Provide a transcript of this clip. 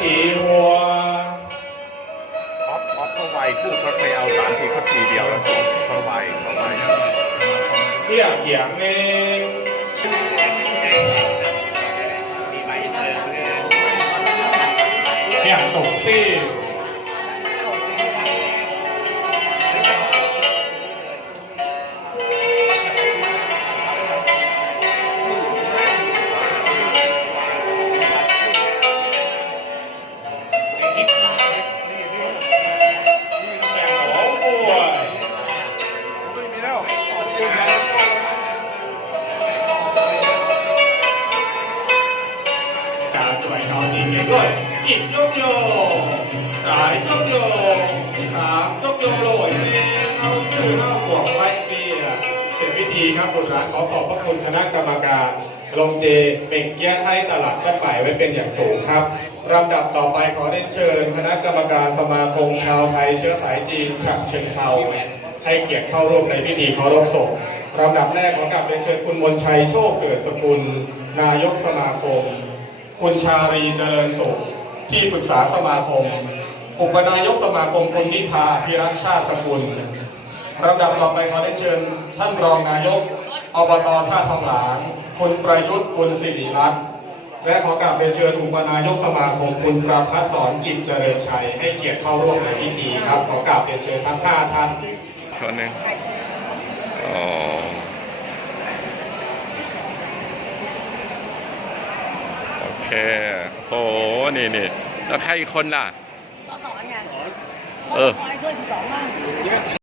ชีหัวออฟออฟเข้าไวคู่เขาไปเอาสามทีเขาทีเดียวแล้วเข้าไวเข้าไวเที่ยเกีย ตาสวยนอนดีเก่งด้วยอีกยกโยสายยกโยสามยกโยโรยเซเข้าชื่อเข้าบวกไว้เฟียเสร็จพิธีครับบุตรหลานขอขอบพระคุณคณะกรรมการลงเจเบ่งเกี้ยให้ตลาดบ้านใหม่ไว้เป็นอย่างสูงครับลำดับต่อไปขอได้เชิญ คณะกรรมการสมาคมชาวไทยเชื้อสายจีนฉะเชิงเทราให้เกียรติเข้าร่วมในพิธีเคารพศพลำดับแรกขอกราบเรียนเชิญคุณมนชัยโชคเกิดสกุล นายกสมาคม คุณชาลีเจริญสุข ที่ปรึกษาสมาคม อุปนายกสมาคมคุณนิพาพิรักชาติสกุลลำดับต่อไปขอได้เชิญ ท่านรองนายก อบตท่าทองหลางคุณประยุทธ์กุลศิริรัตน์และขอกราบเรียนเชิญอุปนายกสมาคมคุณประพัฒสอนกิจเจริญชัยให้เกียรติเข้าร่วมในพิธีครับ ขอกราบเรียนเชิญทั้งห้าท่านชนหนึ่งอ๋อโอ เค โอ้โหนี่นี่แล้วใครอีกคนล่ะ สอสอไงเออขอให้ด้วยที่สองบ้าง